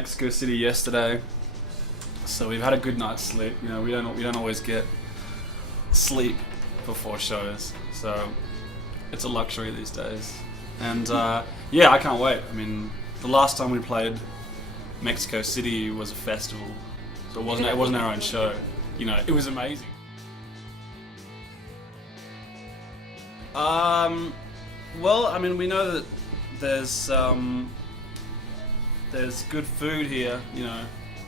Mexico City yesterday, so we've had a good night's sleep. You know, we don't always get sleep before shows, so it's a luxury these days. And yeah, I can't wait. I mean, the last time we played Mexico City was a festival, so it wasn't our own show. You know, it was amazing. Well, I mean, we know that there's good food here, you know,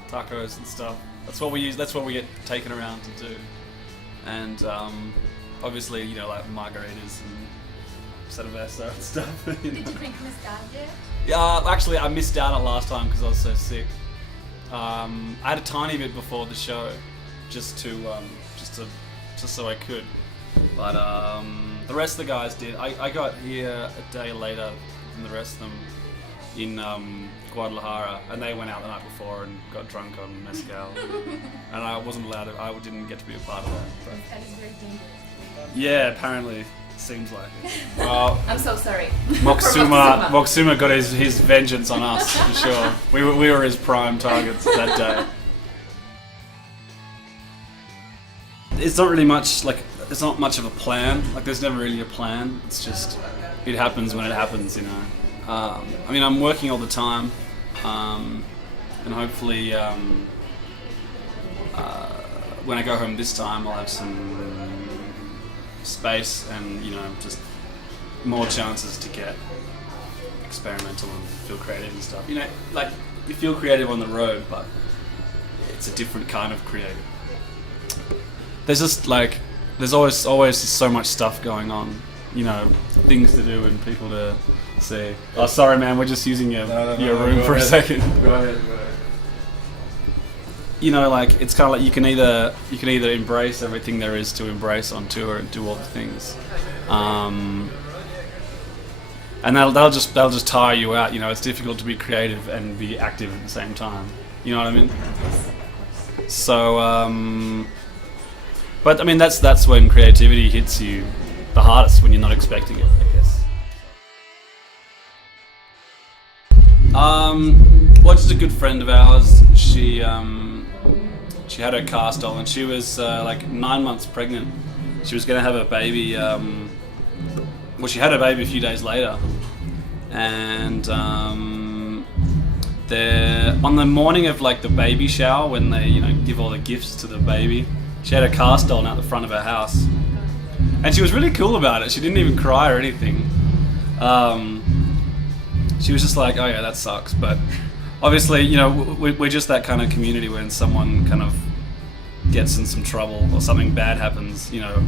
tacos and stuff. That's what we use. That's what we get taken around to do. And obviously, you know, like margaritas and cerveza and stuff. You know? Did you drink nostalgia? Yeah, actually, I missed out on last time because I was so sick. I had a tiny bit before the show, just so I could. But the rest of the guys did. I got here a day later than the rest of them in Guadalajara, and they went out the night before and got drunk on mezcal. And I wasn't allowed to. I didn't get to be a part of that. But That is very dangerous. yeah, apparently, seems like it. Well, I'm so sorry. Moxuma got his vengeance on us for sure. We were his prime targets that day. It's not really much like. It's not much of a plan. Like, there's never really a plan. It's just, it happens when it happens, you know. I mean, I'm working all the time, and hopefully, when I go home this time, I'll have some space and, you know, just more chances to get experimental and feel creative and stuff. You know, like, you feel creative on the road, but it's a different kind of creative. There's just like, there's always so much stuff going on, you know, things to do and people to see. Oh, sorry, man, we're just using your room for a second. Go ahead. You know, like, it's kind of like you can either embrace everything there is to embrace on tour and do all the things, and they'll just tire you out. You know, it's difficult to be creative and be active at the same time. You know what I mean? So. But I mean, that's when creativity hits you the hardest, when you're not expecting it, I guess. Well, just a good friend of ours. She had her car stolen. She was like 9 months pregnant. She was going to have a baby. Well, she had her baby a few days later, and on the morning of like the baby shower, when they, you know, give all the gifts to the baby, she had her car stolen out the front of her house. And she was really cool about it. She didn't even cry or anything. She was just like, oh yeah, that sucks. But obviously, you know, we're just that kind of community when someone kind of gets in some trouble or something bad happens, you know,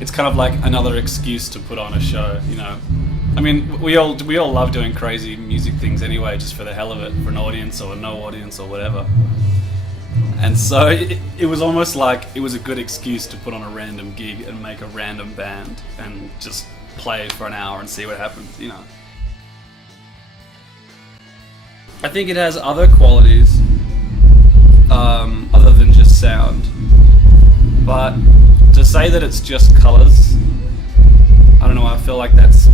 it's kind of like another excuse to put on a show, you know. I mean, we all love doing crazy music things anyway, just for the hell of it, for an audience or no audience or whatever. And so it was almost like it was a good excuse to put on a random gig and make a random band and just play for an hour and see what happens, you know. I think it has other qualities other than just sound. But to say that it's just colours, I don't know, I feel like that's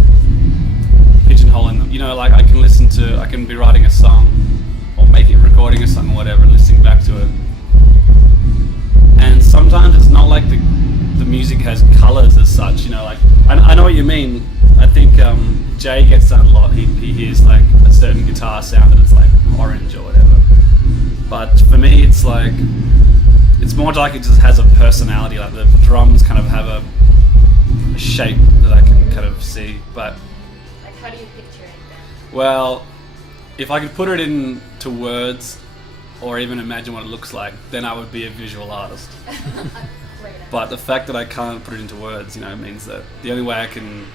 pigeonholing them. You know, like I can be writing a song or recording a song or whatever and listening back to it. And sometimes it's not like the music has colours as such, you know, like, I know what you mean. I think Jay gets that a lot. He hears like a certain guitar sound and it's like orange or whatever. But for me, it's like, it's more like it just has a personality, like the drums kind of have a shape that I can kind of see. But Like, how do you picture it then? well, if I could put it into words or even imagine what it looks like, then I would be a visual artist. But the fact that I can't put it into words, you know, means that the only way I can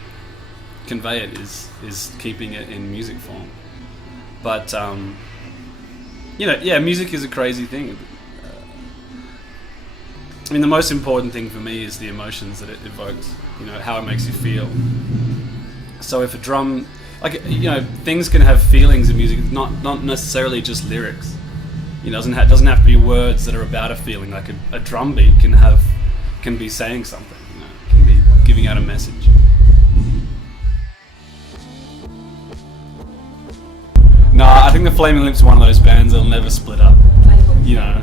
convey it is keeping it in music form. But you know, yeah, music is a crazy thing. I mean, the most important thing for me is the emotions that it evokes, you know, how it makes you feel. So if a drum, like, you know, things can have feelings in music, not necessarily just lyrics. You know, it doesn't have to be words that are about a feeling. Like a drum beat can be saying something, you know, can be giving out a message. No, I think the Flaming Lips are one of those bands that'll never split up. I hope. You know.